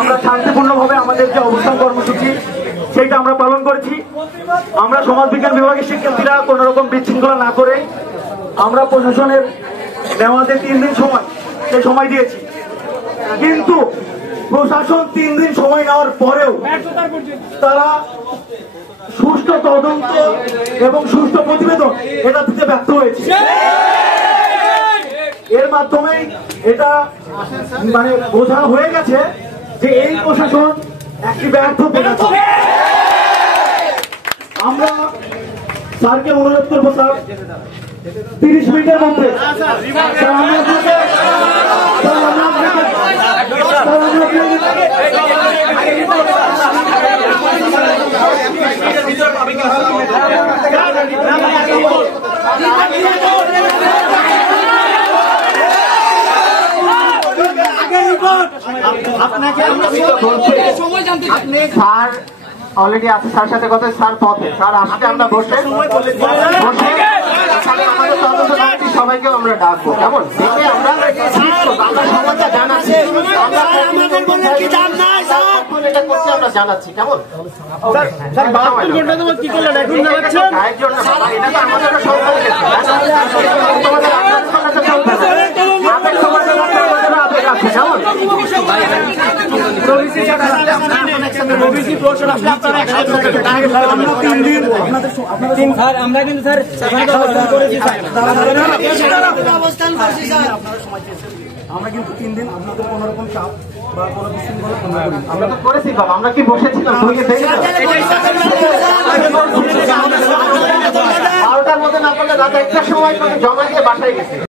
আমরা শান্তিপূর্ণভাবে আমাদের যে অবস্থান কর্মসূচি সেটা আমরা পালন করেছি। আমরা সমাজবিজ্ঞান বিভাগের শিক্ষার্থীরা কোন রকম বিশৃঙ্খলা না করে আমরা প্রশাসনের নেওয়াতে 3 দিন সময় সেই সময় দিয়েছি, কিন্তু প্রশাসন 3 দিন সময় নেওয়ার পরেও তারা সুষ্ঠু তদন্ত এবং সুষ্ঠু প্রতিবেদন এটা দিতে ব্যর্থ হয়েছে। এর মাধ্যমে এটা মানে বোঝানো হয়ে গেছে যে এই প্রশাসন একটি ব্যর্থ প্রশাসন। আমরা স্যারকে অনুরোধ করবো, স্যার 30 মিনিটের মধ্যে আপনাকে আপনি স্যার অলরেডি আছে, স্যার সাথে কথা, স্যার পথে, স্যার আসলে আমরা বসে সবাইকে আমরা ডাকবো, কেমন দেখে আমরা সবাইকে জানাচ্ছি, আমরা জানাচ্ছি, কেমন আমরা কিন্তু স্যার আমরা কিন্তু 3 দিন আপনাদের কোন রকম চাপ বা কোনো বিশৃঙ্খলা আমরা তো করেছি বাবা, আমরা কি বসেছিলাম 12টার মধ্যে না করলে রাত 1টার সময় জমা দিয়ে বাসায় গেছি।